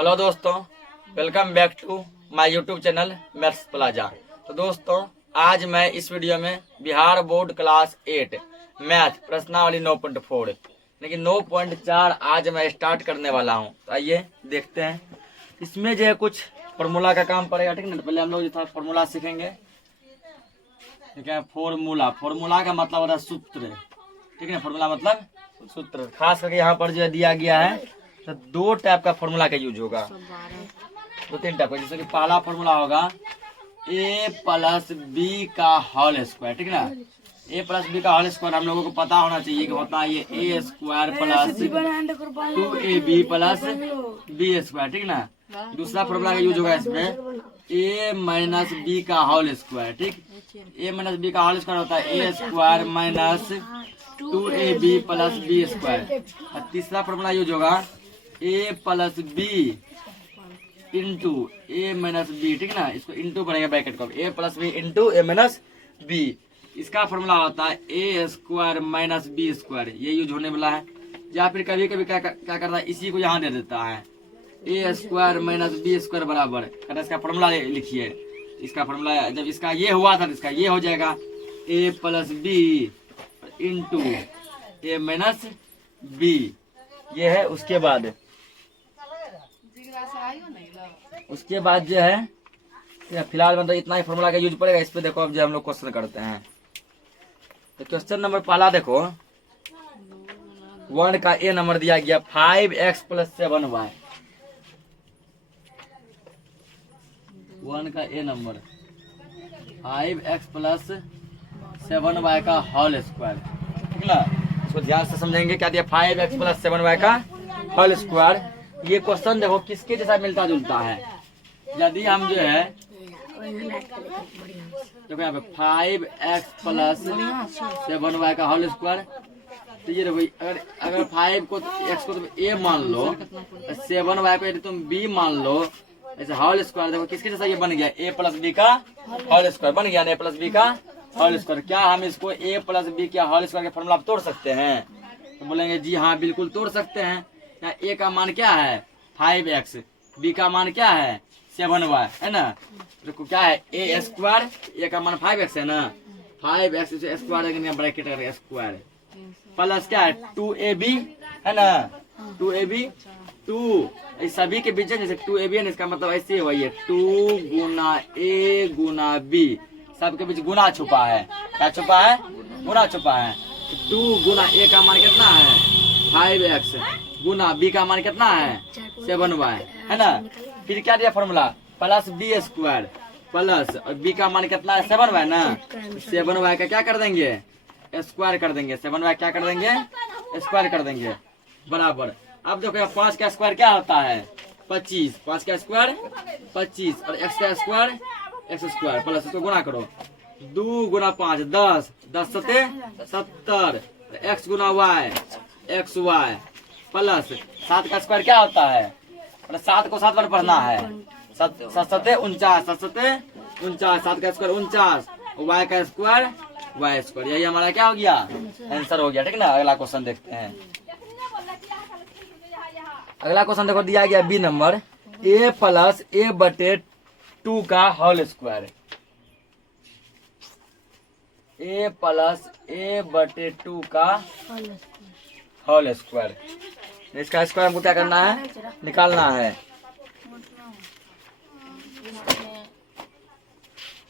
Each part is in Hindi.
हेलो दोस्तों, welcome back to my YouTube channel Maths Plaza. तो दोस्तों, आज मैं इस वीडियो में बिहार बोर्ड क्लास 8 मैथ प्रश्नावली 9.4 लेकिन 9.4 आज मैं स्टार्ट करने वाला हूं। तो आइए देखते हैं। इसमें जो है कुछ फॉर्मूला का काम पड़ेगा, ठीक है ना। पहले हम लोग जो था फॉर्मूला सीखेंगे, ठीक है। फॉर्मूला का मतलब होता है सूत्र, ठीक है। फॉर्मूला मतलब सूत्र। खास करके यहाँ पर जो दिया गया है तो दो टाइप का फॉर्मूला का यूज होगा, दो तीन टाइप का। जैसे कि पहला फॉर्मूला होगा a प्लस बी का होल स्क्वायर, ठीक है ना। a प्लस बी का होल स्क्वायर हम लोगों को पता होना चाहिए कि होता है ये a square plus 2ab plus b square, ठीक है ना। दूसरा फॉर्मूला का यूज होगा इसमें a माइनस बी का होल स्क्वायर, ठीक। a माइनस बी का होल स्क्वायर होता है a square minus 2ab plus b square. और तीसरा फॉर्मूला यूज होगा a plus b into a minus b, ठीक है ना। इसको इंटू बनेगा ब्रैकेट को, a plus b into a minus b. इसका फॉर्मूला होता है a square minus b square, ये यूज होने वाला है। या फिर कभी कभी क्या करता है, इसी को यहाँ दे देता है a square minus b square बराबर करता। इसका फॉर्मूला लिखिए। इसका फॉर्मूला जब इसका ये हुआ था, इसका ये हो जाएगा a plus b into a minus b, ये है। उसके बाद जो है फिलहाल मतलब इतना ही फॉर्मूला का यूज पड़ेगा। इस पे देखो अब जो हम लोग क्वेश्चन करते हैं। तो क्वेश्चन नंबर पहला देखो, 1 का ए नंबर दिया गया 5x प्लस 7y। 1 का ए नंबर 5x प्लस 7y का होल स्क्वायर, ठीक ना। इसको ध्यान से समझेंगे। क्या दिया 5x प्लस 7y का होल स्क्वायर। ये क्वेश्चन देखो किसके जैसा मिलता जुलता है। यदि हम जो है देखो यहाँ पे 5x प्लस 7y का होल स्क्वायर, तो ये देखो अगर 5 को x को तुम a मान लो, 7y को यदि तुम b मान लो, ऐसे होल स्क्वायर देखो किसके जैसा ये बन गया a प्लस b का होल स्क्वायर बन गया, a प्लस b का होल स्क्वायर। क्या हम इसको a प्लस बी का होल स्क्वायर के फॉर्मूला तोड़ सकते हैं? तो बोलेंगे जी हाँ, बिल्कुल तोड़ सकते हैं। यहाँ a का मान क्या है 5x, b का मान क्या है 7y, है ना। देखो क्या है a स्क्वायर, a का मान 5x है ना, 5x square bracket square plus क्या है 2ab, है ना। 2ab 2 इस सभी के बीच जैसे 2ab है, इसका मतलब ऐसे हुआ ये 2 गुना a गुना b, सबके बीच गुना छुपा है। क्या छुपा है? गुना छुपा है। 2 गुना a का मान कितना है 5x गुना b का मान कितना है 7y, है ना। फिर क्या दिया formula plus b square plus और b का मान कितना है 7y ना, 7y का क्या कर देंगे स्क्वायर कर देंगे। 7y क्या कर देंगे स्क्वायर कर देंगे बराबर। अब देखो 5 का स्क्वायर क्या होता है 25, 5 का स्क्वायर 25 और x का स्क्वायर x स्क्वायर प्लस इसको गुना करो 2 गुना 5 10, 10 सते 70, x गुना y एक्स वाई प्लस 7 का स्क्वायर क्या होता है, 7 को 7 बार पढ़ना है। 7 सते 49, 7 सते 49, 7 का स्क्वायर 49, y का स्क्वायर y स्क्वायर। यही हमारा क्या हो गया आंसर हो गया, ठीक ना। अगला क्वेश्चन देखते हैं। अगला क्वेश्चन देखो दिया गया b number a plus a बटे 2 का whole square. a plus a बटे 2 का होल स्क्वायर। इसका स्क्वायर हमको क्या करना है निकालना है।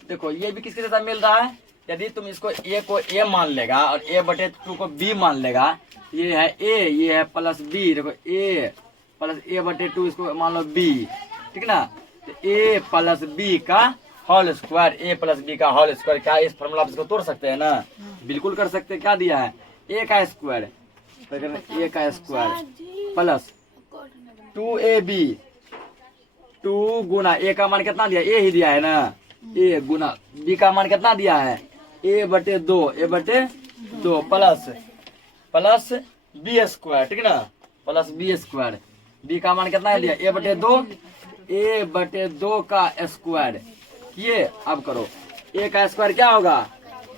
देखो ये भी किसके जैसा मिल रहा है। यदि तुम इसको a को a मान लेगा और a बटे 2 को b मान लेगा, ये है a, ये है प्लस b। देखो a प्लस a बटे 2 इसको मान लो b, ठीक ना। तो a प्लस b का whole square, a plus b का होल स्क्वायर। क्या इस फॉर्मूला इसको तोड़ सकते हैं ना, बिल्कुल कर सकते हैं। क्या दिया है a का स्क्वायर, a का square plus 2ab 2 Guna a का मान कितना दिया a ही दिया है ना, a गुना b का मान कितना दिया है a बटे 2 प्लस b स्क्वायर, ठीक ना, प्लस b स्क्वायर। b का मान कितना दिया a बटे 2 का स्क्वायर। ये अब करो a का स्क्वायर क्या होगा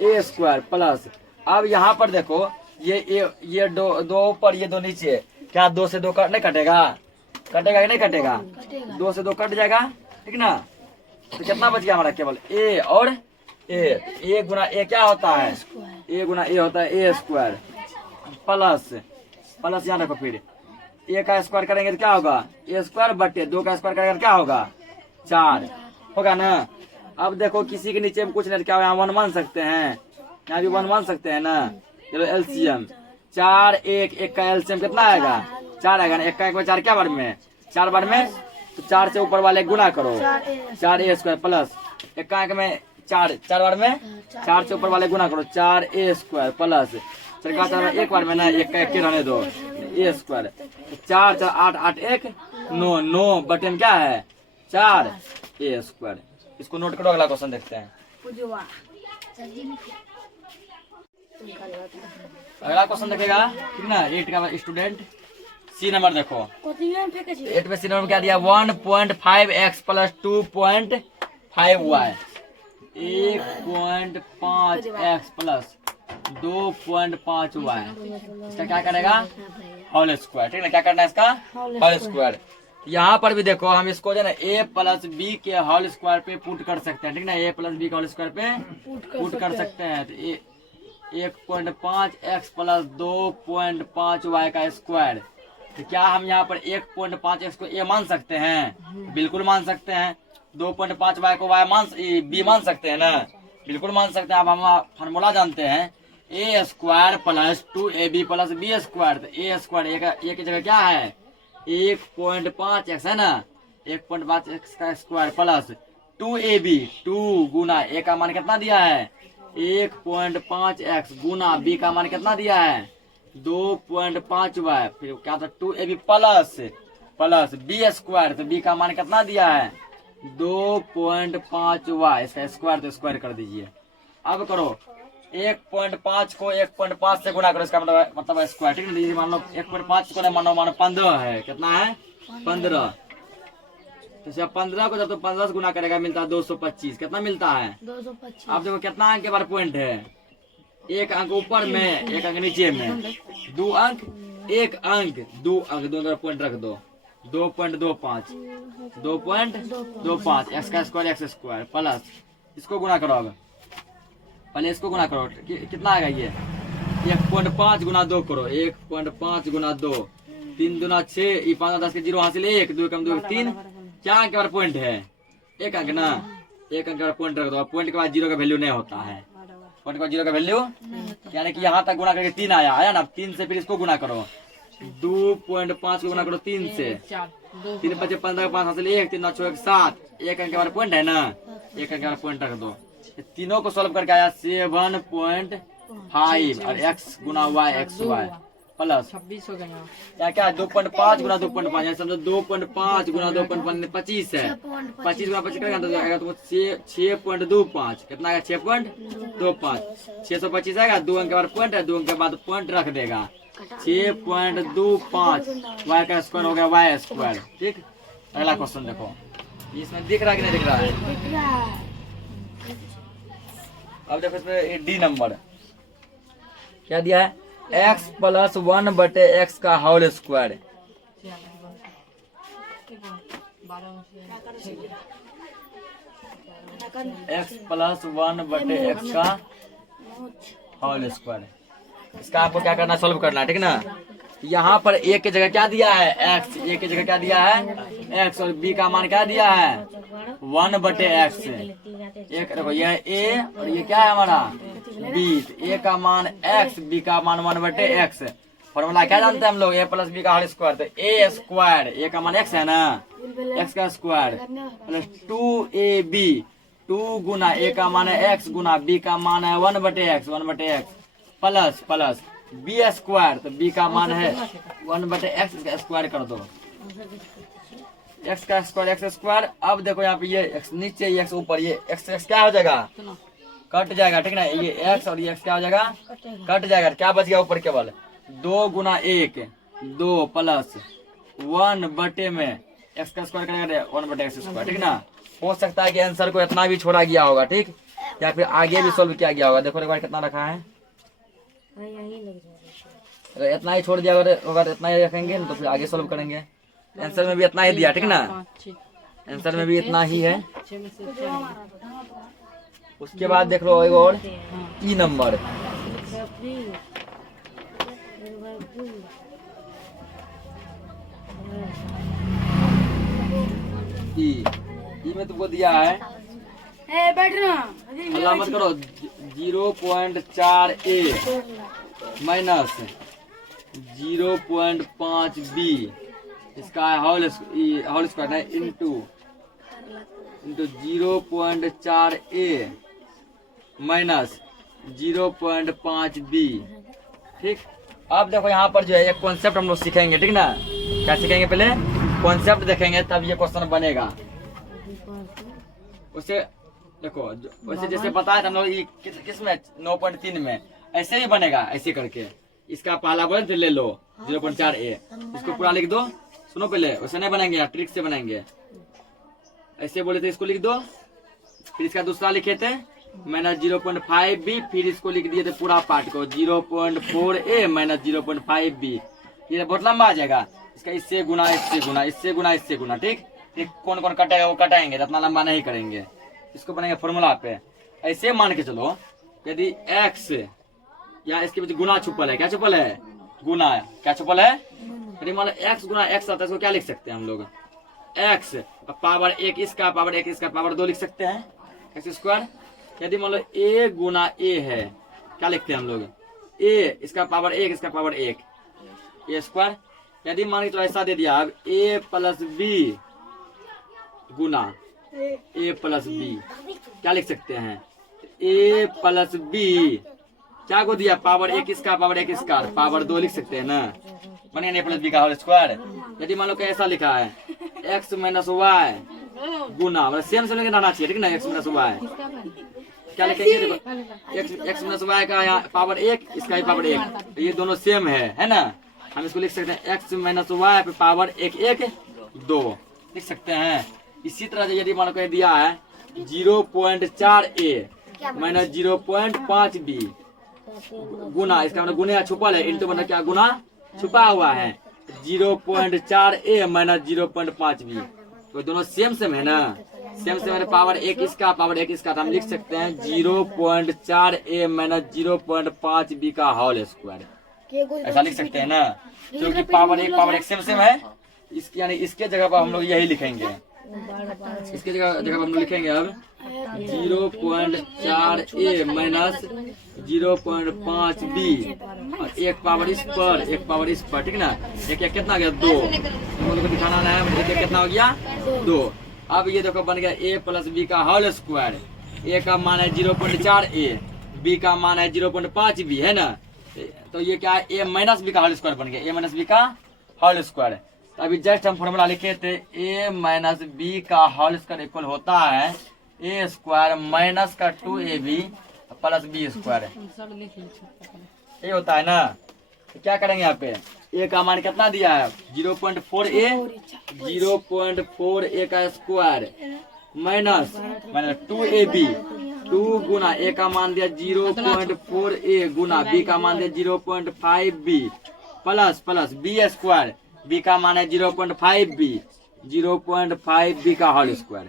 a स्क्वायर प्लस। अब यहाँ पर देखो ये दो ऊपर ये दो नीचे, क्या 2 से 2 नहीं कटेगा, कटेगा कि नहीं कटेगा? 2 से 2 कट जाएगा, ठीक ना। तो कितना बच गया हमारा? केवल ए और ए गुना ए क्या होता है? ए गुना ए होता है ए स्क्वायर प्लस यहाँ रखो, फिर ए का स्क्वायर करेंगे तो क्या होगा? ए स्क्वायर बटे 2 का स्क्वायर करेंगे तो क्या होगा? 4 होगा ना। अब देखो किसी के नीचे में कुछ नहीं, क्या यहाँ 1 मान सकते हैं, यहाँ भी 1 मान सकते हैं ना। चलो एलसीएम 4 1 का एलसीएम कितना आएगा? 4 आएगा ना। 1 का 1 में 4 क्या बार में? 4 बार में। तो 4 से ऊपर वाले गुना करो, 4 ए स्क्वायर प्लस 1 का 1 में 4 बार में, 4 से ऊपर वाले गुना करो, 4 ए स्क्वायर प्लस 4 बार में ना, 1 का 1 रहने दो, ए स्क्वायर। 4 4 8 8 1 9 9 बटे में क्या है? 4 ए स्क्वायर। इसको नोट करो, अगला क्वेश्चन देखते हैं। अगला क्वेश्चन देखेगा, ठीक ना। 8 का स्टूडेंट सी नंबर देखो। 8 में सी नंबर क्या दिया? 1.5x plus 2.5y 1.5x plus 2.5y। इसका क्या करेगा? होल स्क्वायर, ठीक ना। क्या करना है इसका? Whole square. यहाँ पर भी देखो, हम इसको जो है ना a प्लस बी के होल स्क्वायर पे पुट कर सकते हैं, ठीक ना। a प्लस बी के होल स्क्वायर पे पुट कर सकते हैं। तो 1.5x प्लस 2.5y का स्क्वायर। तो क्या हम यहाँ पर 1.5x को a मान सकते हैं? बिल्कुल मान सकते हैं। 2.5y को b मान सकते हैं ना, बिल्कुल मान सकते हैं। अब हम फार्मूला जानते हैं, a square plus 2ab plus b square. तो a स्क्वायर a की जगह क्या है? 1.5x है ना, 1.5x का square plus 2ab 2 Guna a का मान कितना दिया है? 1.5x गुना b का मान कितना दिया है? 2.5y। फिर क्या था? 2ab plus b square. तो b का मान कितना दिया है? 2.5y। इसका स्क्वायर तो स्क्वायर कर दीजिए। अब करो 1.5 को 1.5 से गुना करो, इसका मतलब स्क्वायर, ठीक है। मान लो 1.5 को मानो 15 है, कितना है? 15। तो 15 को जब तो 15 से गुना करेगा मिलता है 225। कितना मिलता है? 225। आप देखो कितना अंक के बार पॉइंट है? 1 अंक ऊपर में, 1 अंक नीचे में, 2 अंक 1 अंक 2 अंक, 2 पॉइंट रख दो। 2.25 एक्स का स्क्वायर एक्स स्क्वायर प्लस इसको गुना करो। अब पहले इसको गुना करो, कितना आएगा ये? 1.5 गुना 2 करो, 1.5 गुना 2, 3 दूना 6, 5 10 के 0 हासिल 1, 2 कम 2 3। क्या अंक के बाद पॉइंट है? 1 अंक ना, 1 अंक के बाद पॉइंट रख दो। पॉइंट के बाद 0 का वैल्यू नहीं होता है, पॉइंट के बाद 0 का वैल्यू, यानी कि यहाँ तक गुना करके 3 आया ना। 3 से फिर इसको गुना करो, 2.5 को गुना करो 3 से, 3 बचे 15 5 हासिल 1, 3 9 6 1 7। 1 अंक के बाद पॉइंट है ना, 1 अंक के बाद पॉइंट रख दो। तीनों को सॉल्व करके आया 7.5 और x गुना y एक्स वाई प्लस 26 हो गया। क्या 2.5 गुना 2.5, समझो 2.5 गुना 2.5 25 है। 25 गुना 25 करेगा तो आएगा तो 6.25। कितना आएगा? 6.25। 625 आएगा। 2 अंक के बाद पॉइंट है, 2 अंक के बाद पॉइंट रख देगा। 6.25 y का स्क्वायर हो गया y स्क्वायर, ठीक। अगला क्वेश्चन देखो, इसमें दिख रहा है कि नहीं दिख रहा है? अब देखो इसमें डी नंबर क्या दिया है? x प्लस 1 बटे x का होल स्क्वायर। x प्लस 1 बटे x का होल स्क्वायर। इसका आपको क्या करना? सॉल्व करना, ठीक ना। यहाँ पर a की जगह क्या दिया है? x। a की जगह क्या दिया है? x और b का मान क्या दिया है? 1 बटे x। एक देखो ये a और ये क्या है हमारा? b। a का मान x, b का मान 1 बटे x। फॉर्मूला क्या जानते हैं हम लोग? a प्लस b का होल स्क्वायर। तो a स्क्वायर, a का मान x है ना, x का square plus 2ab 2 Guna a का मान है x गुना b का मान है 1 बटे x प्लस b स्क्वायर। तो b का मान है 1 बटे x, इसका स्क्वायर कर दो। x का स्क्वायर एक्स स्क्वायर। अब देखो यहाँ पे ये x नीचे, ये x ऊपर, ये x क्या हो जाएगा? कट जाएगा, ठीक ना। ये x और ये x क्या हो जाएगा? कट जाएगा। क्या बच गया ऊपर? केवल 2 गुना 1 2 प्लस 1 बटे में x का स्क्वायर करेगा 1 बटे x स्क्वायर, ठीक ना। हो सकता है कि आंसर को इतना भी छोड़ा गया होगा, ठीक, या फिर आगे भी सोल्व किया गया होगा। देखो एक बार कितना रखा है, अगर इतना ही छोड़ दिया होगा, इतना ही रखेंगे तो फिर आगे सोल्व करेंगे। आंसर में भी इतना ही दिया, ठीक ना, आंसर में भी इतना ही है। उसके बाद देख लो एक और ई नंबर, ई में तुमको दिया है, हल्ला मत करो, 0.4 A माइनस 0.5 B, इसका होल स्क्वायर है इंटू 0.4 A माइनस 0.5 B। ठीक, अब देखो यहाँ पर जो है एक कॉन्सेप्ट हम लोग सीखेंगे, ठीक ना। क्या सीखेंगे, पहले कॉन्सेप्ट देखेंगे तब ये क्वेश्चन बनेगा। उसे देखो वैसे जैसे बताया था हम लोग किस में 9.3 में ऐसे ही बनेगा, ऐसे करके इसका पहला वर्ड ले लो 0.4 A, इसको पूरा लिख दो। सुनो पहले, वैसे नहीं बनाएंगे, ट्रिक से बनाएंगे। ऐसे बोले थे इसको लिख दो, फिर इसका दूसरा लिखे थे माइनस 0.5 B, फिर इसको लिख दिए थे पूरा पार्ट को 0.4 A माइनस 0.5 B। ये बहुत लंबा आ जाएगा, इसका इससे गुना इससे गुना इससे गुना इससे गुना। ठीक, कौन कौन कटेगा वो कटाएंगे, इतना लंबा नहीं करेंगे। इसको बनाएंगे फॉर्मूला पे। ऐसे मान के चलो यदि x यहाँ इसके पीछे गुना छुपल है, क्या छुपल है, गुना, क्या छुपल है, यदि मान लो x गुना x आता है, इसको क्या लिख सकते हैं हम लोग, x पावर 1 इसका पावर 1 इसका पावर 2 लिख सकते हैं, x स्क्वायर। यदि मान लो a गुना a है, क्या लिखते हैं हम लोग, a इसका पावर 1 इसका पावर 1 a स्क्वायर। यदि मान के तो ऐसा दे दिया, अब a plus b Guna a plus b, क्या लिख सकते हैं, a प्लस b क्या को दिया, पावर 1 इसका पावर 1 इसका पावर 2 लिख सकते हैं ना, बनेगा a प्लस b का होल स्क्वायर। यदि मान लो कि ऐसा लिखा है x माइनस वाई गुना, मतलब सेम से लेके आना चाहिए, ठीक ना, x माइनस वाई क्या लिखेंगे, देखो x माइनस वाई का यहाँ पावर 1 इसका ही पावर 1, ये दोनों सेम है ना। हम इसको लिख सकते हैं x माइनस वाई पे पावर 1 1 2 लिख सकते हैं। इसी तरह से यदि मान लो दिया है 0.4 A माइनस 0.5 B गुना, इसका मतलब गुना छुपल है, इंटू मतलब क्या, गुना छुपा हुआ है 0.4 A माइनस 0.5 B, तो दोनों सेम सेम है ना, सेम सेम है। पावर 1 इसका पावर 1 इसका, तो हम लिख सकते हैं 0.4 A माइनस 0.5 B का होल स्क्वायर, ऐसा लिख सकते हैं ना, क्योंकि पावर 1 सेम सेम है। इसकी यानी इसके जगह पर हम लोग यही लिखेंगे, इसके जगह पर हम लोग लिखेंगे अब 0.4 A माइनस 0.5 B और एक पावर इस पर, ठीक ना। एक कितना गया, 2, हम लोग को दिखाना है, कितना हो गया, 2। अब ये देखो बन गया a प्लस b का होल स्क्वायर, a का मान है 0.4 A, b का मान है 0.5 B, है ना। तो ये क्या है, a माइनस b का होल स्क्वायर बन गया, a माइनस b का होल स्क्वायर। अभी जस्ट हम फॉर्मूला लिखे थे a माइनस b का होल स्क्वायर इक्वल होता है a स्क्वायर माइनस का 2ab प्लस b स्क्वायर, ये होता है ना। तो क्या करेंगे यहाँ पे, a का मान कितना दिया है 0.4 A का square minus 2ab, 2 Guna a का मान दिया 0.4 A गुना b का मान दिया 0.5 B plus b square, b का मान है 0.5 B का होल स्क्वायर।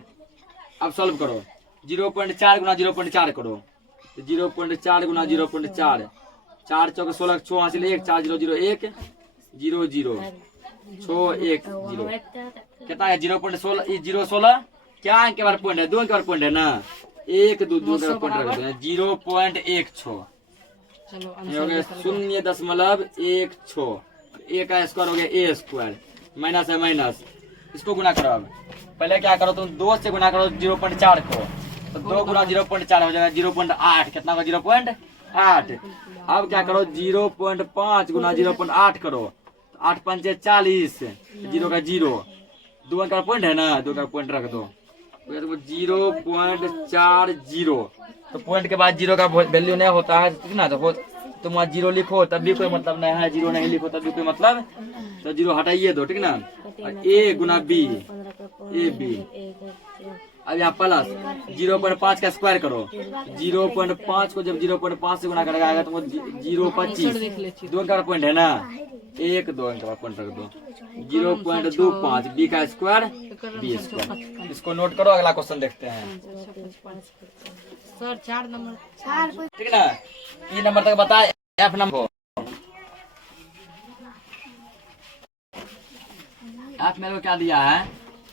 अब सॉल्व करो, 0.4 गुना 0.4 करो, 0.4 गुना 0.4, 4 चौक 16 6 हासिल 1 4 0 0 1 0 0 6 1 0, कितना है 0.16 0 16, क्या अंक के बार पॉइंट है, 2 अंक के बार पॉइंट है ना, 1 2 2 का पॉइंट रख दो, 0.16 हो गया 0.16, a का स्क्वायर हो गया a स्क्वायर माइनस है माइनस, इसको गुना करो। अब पहले क्या करो, तुम 2 से गुना करो 0.4 को, तो 2 गुना 0.4 हो जाएगा 0.8, कितना होगा 0.8। अब क्या करो 0.5 गुना 0.8 करो, 8 5 40, 0 का 0, 2 अंक का पॉइंट है ना, 2 का पॉइंट रख दो, 0.40, तो पॉइंट के बाद 0 का वैल्यू नहीं होता है, ठीक ना। तो तुम वहाँ 0 लिखो तब भी कोई मतलब नहीं है, 0 नहीं लिखो तब भी कोई मतलब, तो 0 हटाइए दो, ठीक ना। a Guna b, a b, अब यहाँ प्लस 0.5 का स्क्वायर करो, 0.5 को जब 0.5 से गुना करेगा आएगा तो 0.25, 2 का पॉइंट है ना, 1 2 इनके बाद पॉइंट रख दो 0.25 बी का स्क्वायर बी स्क्वायर। इसको नोट करो, अगला क्वेश्चन देखते हैं। सर 4 नंबर ठीक है ना, ई नंबर तक बताए एफ नंबर एफ मेरे को क्या दिया है,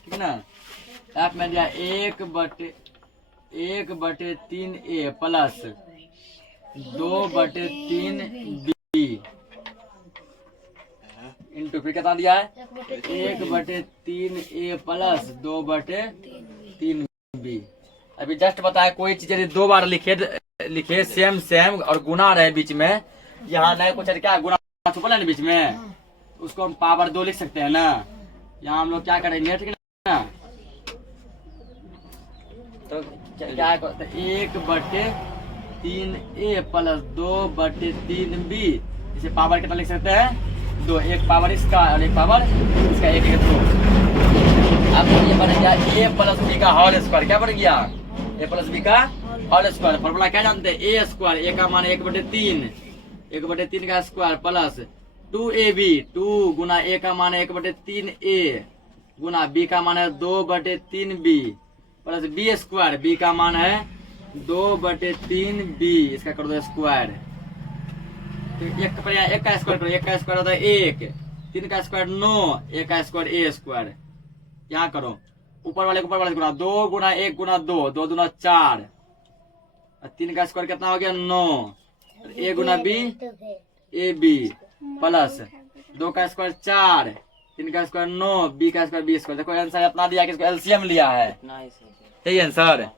ठीक है ना, एफ में दिया 1/3 ए प्लस 2/3 बी इंटू फिर कितना दिया है 1/3 ए प्लस 2/3 बी। अभी जस्ट बताया कोई चीज यदि 2 बार लिखे सेम और गुना रहे बीच में, यहाँ नहीं कुछ क्या गुना छुपा है बीच में, उसको हम पावर 2 लिख सकते हैं ना। यहाँ हम लोग क्या करेंगे, ठीक है ना, तो क्या है 1/3 ए प्लस 2/3 बी, इसे पावर कितना लिख सकते हैं 2, एक पावर इसका और एक पावर इसका, 1 1 2। अब ये बन गया ए प्लस बी का होल स्क्वायर। क्या बन गया ए प्लस बी का होल स्क्वायर। फॉर्मूला क्या जानते हैं, ए स्क्वायर, ए का मान 1/3 का स्क्वायर प्लस 2ab, 2 गुना ए का मान है 1/3 ए गुना बी का मान है 2/3 b plus b square, b का मान है 2/3 बी, इसका कर दो स्क्वायर। तो एक का स्क्वायर करो, एक का स्क्वायर होता है 1, 3 का स्क्वायर 9, एक का स्क्वायर ए स्क्वायर। यहाँ करो ऊपर वाले गुना 2 गुना 1 गुना 2, 2 दूना 4, 3 का स्क्वायर कितना हो गया 9, ए गुना बी ए बी प्लस 2 का स्क्वायर 4, 3 का स्क्वायर 9, बी का स्क्वायर बी स्क्वायर। देखो आंसर इतना दिया कि इसको एलसीएम लिया है, सही है आंसर,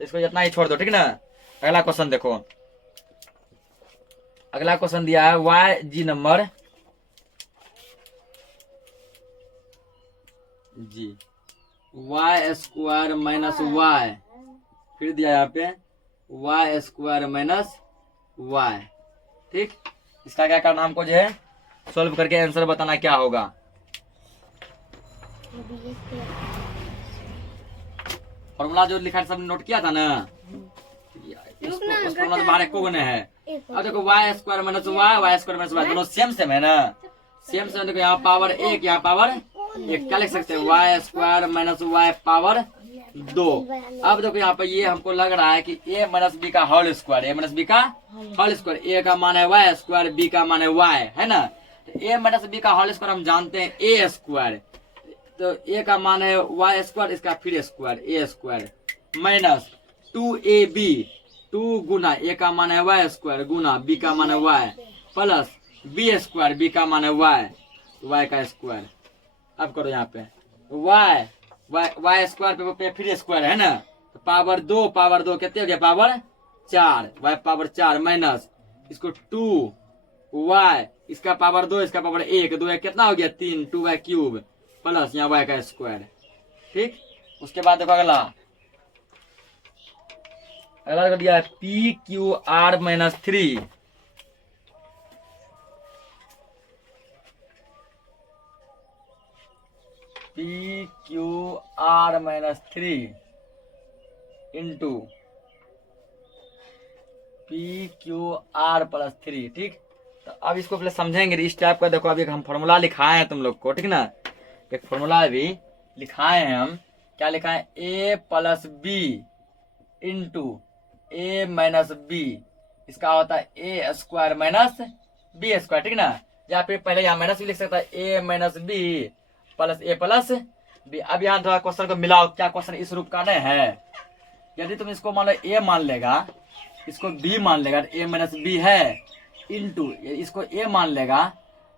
तो इसको इतना ही छोड़ दो, ठीक है ना। अगला क्वेश्चन देखो, अगला क्वेश्चन दिया है वाई जी नंबर जी वाई स्क्वायर माइनस वाई, फिर दिया यहाँ पे वाई स्क्वायर माइनस वाई, ठीक। इसका क्या करना हमको जो है सॉल्व करके आंसर बताना क्या होगा। फॉर्मूला जो लिखा सब नोट किया था ना, उस फॉर्मूला बाहर एक कोने है। अब देखो वाई स्क्वायर माइनस वाई दोनों सेम है ना, सेम देखो यहाँ पावर 1 यहाँ पावर 1, क्या लिख सकते हैं y square minus y power 2। अब देखो यहाँ पे ये हमको लग रहा है कि a माइनस बी का whole square, a minus b का होल स्क्वायर, a का मान है वाई स्क्वायर, b का मान है y, है ना। तो a माइनस बी का होल स्क्वायर हम जानते हैं a स्क्वायर, तो a का मान है वाई स्क्वायर, इसका फिर square a square minus 2ab, 2 Guna a का मान है वाई स्क्वायर गुना b का मान है y plus b square, b का मान है y का स्क्वायर। अब करो यहाँ पे वाई स्क्वायर पे फिर स्क्वायर है ना, तो पावर 2 कितने हो गया पावर 4, वाई पावर 4 माइनस इसको 2 वाई, इसका पावर 2 इसका पावर 1, 2 कितना हो गया 3, 2y क्यूब प्लस यहाँ y का स्क्वायर, ठीक। उसके बाद देखो अगला कर दिया है P q are minus 3, P q are minus 3 into P q are plus 3, ठीक। तो अब इसको पहले समझेंगे इस टाइप का। देखो अभी हम फॉर्मूला लिखाए हैं तुम लोग को, ठीक ना, एक फॉर्मूला भी लिखाए हैं हम। क्या लिखा है a plus b into a minus b, इसका होता है a square minus b square, ठीक ना। या फिर पहले यहाँ माइनस भी लिख सकता है ए माइनस बी प्लस ए प्लस बी। अब यहाँ थोड़ा क्वेश्चन को मिलाओ, क्या क्वेश्चन इस रूप का नहीं है। यदि तुम इसको मान लो ए मान लेगा, इसको बी मान लेगा, ए माइनस बी है इंटू इसको ए मान लेगा,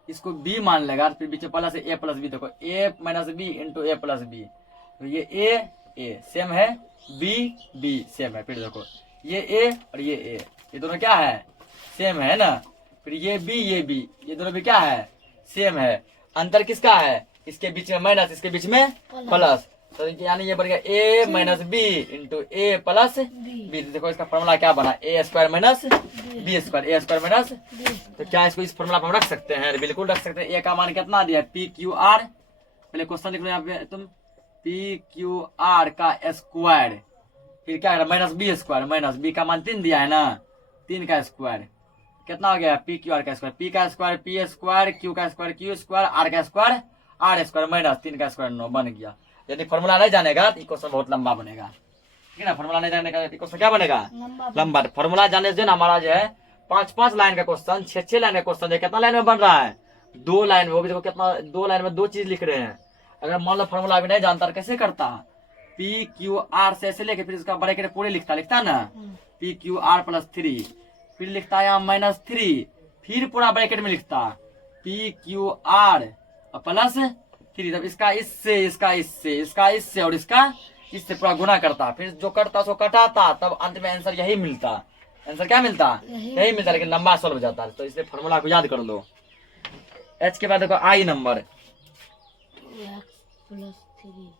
इसको बी मान लेगा, फिर बीच में प्लस ए प्लस बी। देखो ए माइनस बी इंटू ए प्लस बी, तो ये ए सेम है, बी सेम है। फिर देखो ये ए और ये दोनों क्या है सेम है ना। फिर ये बी ये दोनों भी क्या है सेम है। अंतर किसका है, इसके बीच में माइनस, इसके बीच में प्लस, तो यानी ये बन गया ए माइनस बी इंटू ए प्लस बी। देखो इसका फॉर्मूला क्या बना, ए स्क्वायर माइनस बी स्क्वायर, ए स्क्वायर माइनस। तो क्या इसको इस फॉर्मूला पर हम रख सकते हैं, बिल्कुल रख सकते हैं। ए का मान कितना दिया पी क्यू आर, पहले क्वेश्चन लिख लो यहाँ पे तुम, पी क्यू आर का स्क्वायर, फिर क्या minus b square, minus b का मान 3 दिया है ना, 3 का स्क्वायर कितना हो गया पी क्यू आर का स्क्वायर, पी का स्क्वायर पी स्क्वायर, क्यू का स्क्वायर क्यू स्क्वायर, आर का स्क्वायर आर स्क्वायर माइनस 3 का स्क्वायर 9 बन गया। यदि फॉर्मूला नहीं जानेगा तो क्वेश्चन बहुत लंबा बनेगा, ठीक है ना। फॉर्मूला नहीं जाने का क्वेश्चन क्या बनेगा, लंबा। फॉर्मूला जाने से ना हमारा जो है 5-5 लाइन का क्वेश्चन, 6-6 लाइन का क्वेश्चन जो कितना लाइन में बन रहा है, 2 लाइन में। वो भी देखो कितना 2 लाइन में 2 चीज लिख रहे हैं। अगर मान लो फॉर्मूला अभी नहीं जानता तो कैसे करता, पी क्यू आर से ऐसे लेके फिर इसका ब्रैकेट पूरे लिखता ना, पी क्यू आर प्लस 3, फिर लिखता है यहाँ -3, फिर पूरा ब्रैकेट में लिखता पी क्यू आर प्लस 3, तब इसका इससे इसका इससे इसका इससे और इसका इससे पूरा गुना करता, फिर जो करता उसको कटाता, तब अंत में आंसर यही मिलता। आंसर क्या मिलता, यही मिलता, लेकिन लंबा सॉल्व हो जाता है। तो इसलिए फॉर्मूला को याद कर लो। एच के बाद देखो आई नंबर 2x + 3,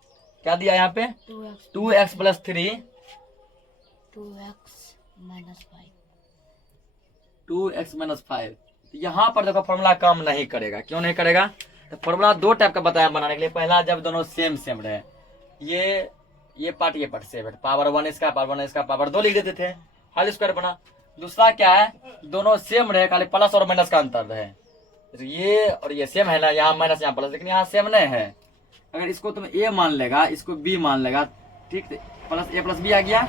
क्या दिया यहाँ पे, 2x + 3, 2x - 5, 2x - 5। यहाँ पर देखो फॉर्मूला काम नहीं करेगा। क्यों नहीं करेगा, तो फॉर्मूला 2 टाइप का बताया बनाने के लिए। पहला जब दोनों सेम रहे, ये पार्ट सेम है, पावर 1 इसका पावर 1 इसका पावर 2 लिख देते थे, होल स्क्वायर बना। दूसरा क्या है, दोनों सेम रहे, खाली प्लस और माइनस का अंतर रहे। तो ये और ये सेम है ना, यहाँ माइनस यहाँ प्लस, लेकिन यहाँ सेम नहीं है। अगर इसको तुम ए मान लेगा, इसको बी मान लेगा, ठीक, प्लस ए प्लस बी आ गया।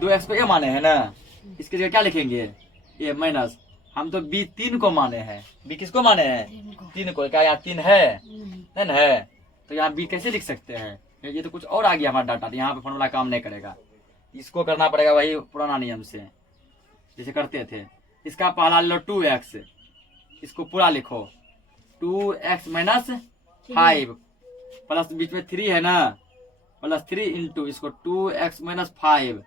2x को ए माने है ना, इसके जगह क्या लिखेंगे, ए माइनस। हम तो बी 3 को माने हैं। बी किसको माने हैं, 3 को। क्या यहाँ 3 है, नहीं है, तो यहाँ बी कैसे लिख सकते हैं, ये तो कुछ और आ गया हमारा डाटा। यहाँ पे फॉर्मूला काम नहीं करेगा, इसको करना पड़ेगा वही पुराना नियम से जैसे करते थे। इसका पहला लो 2x, इसको पूरा लिखो, 2x - 5 प्लस बीच में 3 है ना, प्लस 3 इंटू इसको 2x - 5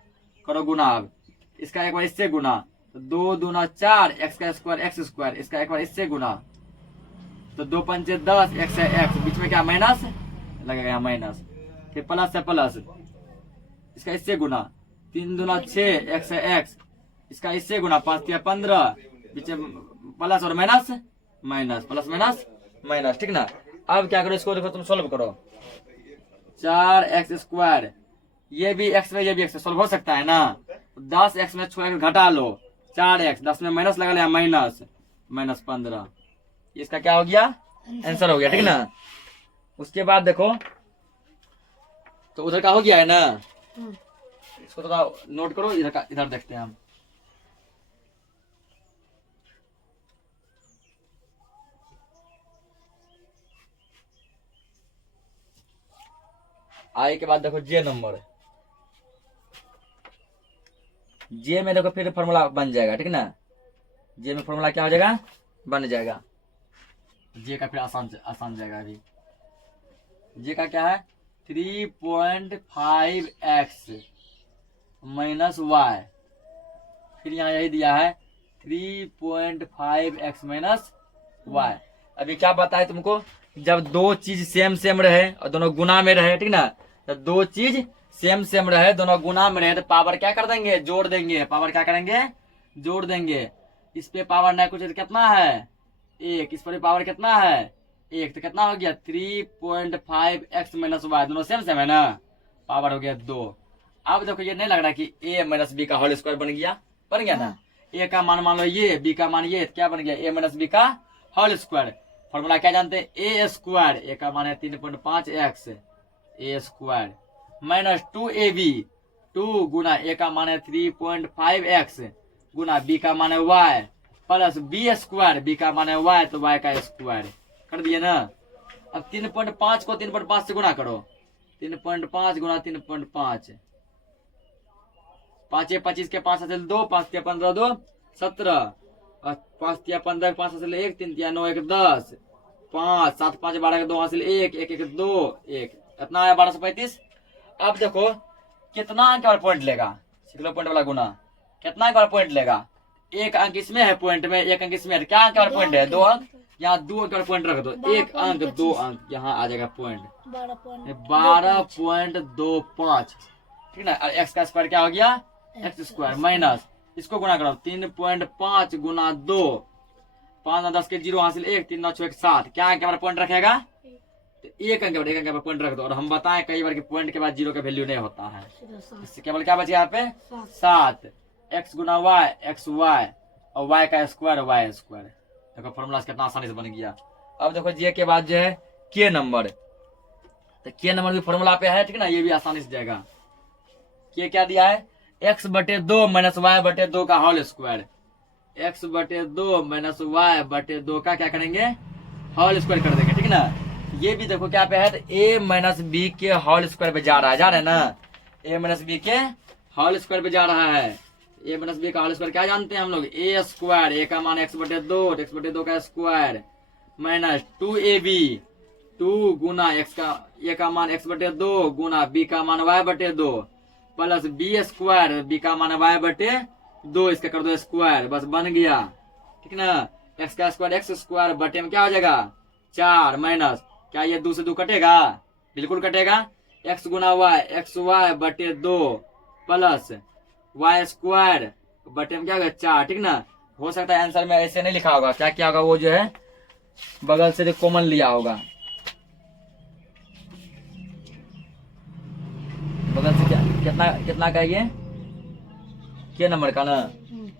करो गुना। अब इसका एक बार इससे गुना, तो 2 दूना 4, x का स्क्वायर x स्क्वायर, इसका एक बार इससे गुना, तो 2 पंचे 10, x है x, बीच में क्या माइनस लगेगा, यहाँ माइनस, फिर प्लस है प्लस, इसका इससे गुना, 3 दूना 6, x है x, इसका इससे गुना, 5 या 15, बीच में प्लस और minus, minus plus minus minus, ठीक ना। अब क्या करो, इसको देखो तुम सोल्व करो, 4x स्क्वायर, ये भी x में ये भी x में सोल्व हो सकता है ना। 10x में छोड़ घटा लो, 4x, 10 में माइनस लगा लिया, माइनस 15, इसका क्या हो गया, आंसर हो गया, ठीक ना। उसके बाद देखो, तो उधर का हो गया है ना, इसको थोड़ा नोट करो, इधर का इधर देखते हैं हम। आई के बाद देखो जे नंबर, जे में देखो फिर फॉर्मूला बन जाएगा, ठीक ना। जे में फॉर्मूला क्या हो जाएगा, बन जाएगा। जे का फिर आसान जाएगा। अभी जे का क्या है, 3.5x - y, फिर यहाँ यही दिया है 3.5x - y। अभी क्या बताए तुमको, जब 2 चीज सेम रहे और दोनों गुना में रहे, ठीक ना, तो 2 चीज सेम रहे, दोनों गुना में रहे, तो पावर क्या कर देंगे, जोड़ देंगे। पावर क्या करेंगे, जोड़ देंगे। इस पे पावर नहीं कुछ, कितना है 1, इस पर पावर कितना है 1, तो कितना हो गया 3.5x - y, दोनों सेम है ना, पावर हो गया 2। अब देखो ये नहीं लग रहा कि a - b का होल स्क्वायर बन गया ना। a का मान लो ये, b का मान ये, क्या बन गया a - b का होल स्क्वायर। फॉर्मूला क्या जानते हैं, a स्क्वायर, a का मान है 3.5x, a square minus 2ab, 2 Guna a का मान है 3.5x गुना b का मान है y, plus b square, b का मान है y, तो y का स्क्वायर कर दिए ना। अब 3.5 को 3.5 से गुना करो, 3.5 गुना 3.5, 5 या 25 के 5 हासिल 2, 5 या 15 2 17, 5 या 15 5 हासिल 1, 3 या 9 1 10, 5 7 5 12 के 2 हासिल 1 1 1 2 1, इतना आया 1235। अब देखो कितना अंक और पॉइंट लेगा, सीख लो पॉइंट वाला गुना, कितना अंक और पॉइंट लेगा। एक अंक इसमें है पॉइंट में, एक अंक इसमें है, क्या अंक और पॉइंट है 2 अंक, यहाँ 2 अंक और पॉइंट रख दो, 1 अंक 2 अंक, यहाँ आ जाएगा पॉइंट 12.25, ठीक ना। और x का स्क्वायर क्या हो गया, x स्क्वायर माइनस, इसको गुना करो 3.5 गुना 2, 5 10 के 0 हासिल 1, 3 9 6 1 7, क्या अंक पॉइंट रखेगा, तो एक अंक पर पॉइंट रख दो। और हम बताएं कई बार कि पॉइंट के बाद 0 का वैल्यू नहीं होता है, इससे केवल क्या बचे यहाँ पे 7, x गुना y x y और y का स्क्वायर y स्क्वायर। देखो फॉर्मूला कितना आसानी से बन गया। अब देखो ये के बाद जो है k नंबर, तो k नंबर भी फॉर्मूला पे है, ठीक ना, ये भी आसानी से जाएगा। k क्या दिया है, x बटे 2 माइनस वाई बटे 2 का होल स्क्वायर। x बटे 2 माइनस वाई बटे 2 का क्या करेंगे, होल स्क्वायर कर देंगे, ठीक ना। ये भी देखो क्या पे है, तो a माइनस बी के होल स्क्वायर पे जा रहा है, जा रहे हैं ना, a माइनस बी के होल स्क्वायर पे जा रहा है। a माइनस बी का होल स्क्वायर क्या जानते हैं हम लोग, a स्क्वायर, a का मान x बटे 2, x बटे 2 का स्क्वायर माइनस 2ab 2 गुना x का a का मान x बटे 2 गुना b का मान y बटे 2 प्लस b स्क्वायर, b का मान y बटे 2, इसका कर दो स्क्वायर, बस बन गया, ठीक ना। x का स्क्वायर x स्क्वायर बटे में क्या हो जाएगा 4 माइनस, क्या ये 2 से 2 कटेगा, बिल्कुल कटेगा, x गुना y एक्स वाई बटे 2 प्लस y स्क्वायर बटे में क्या होगा 4, ठीक ना। हो सकता है आंसर में ऐसे नहीं लिखा होगा, क्या क्या होगा, वो जो है बगल से कॉमन लिया होगा, बगल से क्या कितना कितना का ये के नंबर का ना,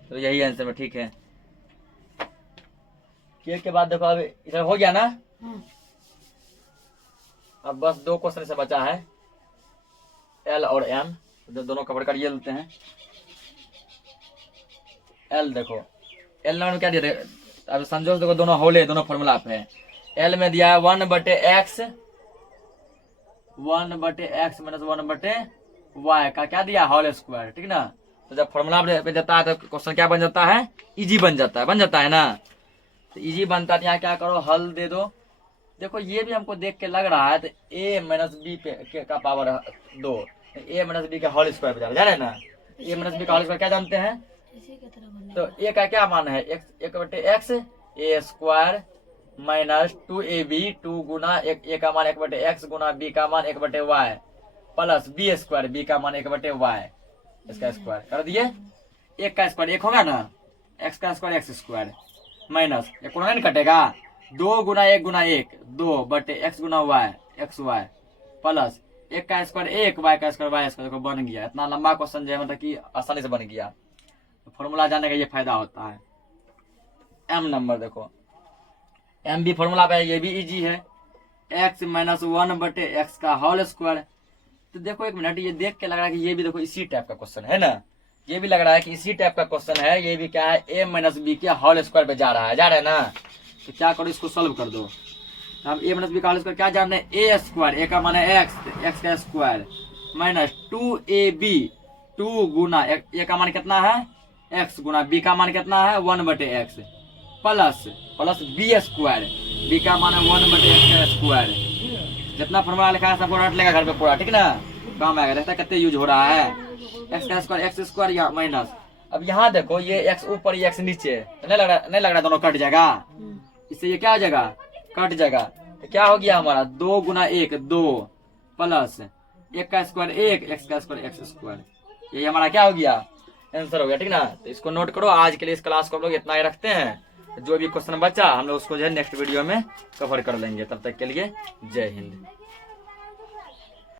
तो यही आंसर में ठीक है। के बाद देखो अब इधर हो गया ना, अब बस 2 क्वेश्चन से बचा है, एल और एम, दोनों कवर कर लेते हैं। एल देखो, एल नंबर में क्या दिया, अब समझो देखो दोनों होले, दोनों फॉर्मूला पे है। एल में दिया है 1 बटे एक्स माइनस 1 बटे वाई का क्या दिया होल स्क्वायर, ठीक ना। तो जब फॉर्मूला पे जाता है तो क्वेश्चन क्या बन जाता है, इजी बन जाता है ना। तो इजी बनता है, यहाँ क्या करो हल दे दो। देखो ये भी हमको देख के लग रहा है, तो a माइनस बी का पावर 2, a माइनस बी का होल स्क्वायर पे जा रहे हैं ना, a माइनस बी का होल स्क्वायर क्या जानते हैं, तो a का क्या मान है, एक बटे x a square minus 2ab 2 Guna a का मान 1 बटे एक्स गुना b का मान 1 बटे y plus b square b का मान 1 बटे वाई, इसका स्क्वायर कर दिए। 1 का स्क्वायर 1 होगा ना, x का स्क्वायर एक्स स्क्वायर माइनस एक नहीं कटेगा, 2 गुना 1 गुना 1 2 बटे एक्स गुना वाई एक्स वाई प्लस 1 का स्क्वायर 1 वाई का स्क्वायर वाई स्क्वायर, देखो बन गया। इतना लंबा क्वेश्चन जो है मतलब कि आसानी से बन गया। तो फॉर्मूला जानने का ये फायदा होता है। एम नंबर देखो, एम भी फॉर्मूला पे है, ये भी इजी है, x माइनस 1 बटे एक्स का होल स्क्वायर। तो देखो एक मिनट, ये देख के लग रहा है कि ये भी देखो इसी टाइप का क्वेश्चन है ना, ये भी लग रहा है कि इसी टाइप का क्वेश्चन है। ये भी क्या है, a माइनस बी के होल स्क्वायर पे जा रहा है ना। तो क्या करो, इसको सॉल्व कर दो। अब a माइनस बी का होल स्क्वायर क्या जानना है, a स्क्वायर, a का मान है x का square minus 2ab 2 Guna a का मान कितना है x गुना b का मान कितना है 1 बटे x plus b square, b का मान है 1 बटे एक्स का स्क्वायर। जितना फॉर्मूला लिखा है सबको रट लेगा घर पे पूरा, ठीक ना, काम आएगा। देखता है कितने यूज हो रहा है, एक्स का स्क्वायर एक्स स्क्वायर या माइनस। अब यहाँ देखो ये x ऊपर ये x नीचे, नहीं लग रहा दोनों कट जाएगा, इससे ये क्या हो जाएगा, कट जाएगा। तो क्या हो गया हमारा 2 गुना 1 2 प्लस 1 का स्क्वायर 1 x का स्क्वायर एक्स स्क्वायर, ये हमारा क्या हो गया, आंसर हो गया, ठीक ना। तो इसको नोट करो। आज के लिए इस क्लास को हम लोग इतना ही रखते हैं। जो भी क्वेश्चन बचा हम लोग उसको जो है नेक्स्ट वीडियो में कवर कर लेंगे। तब तक के लिए जय हिंद।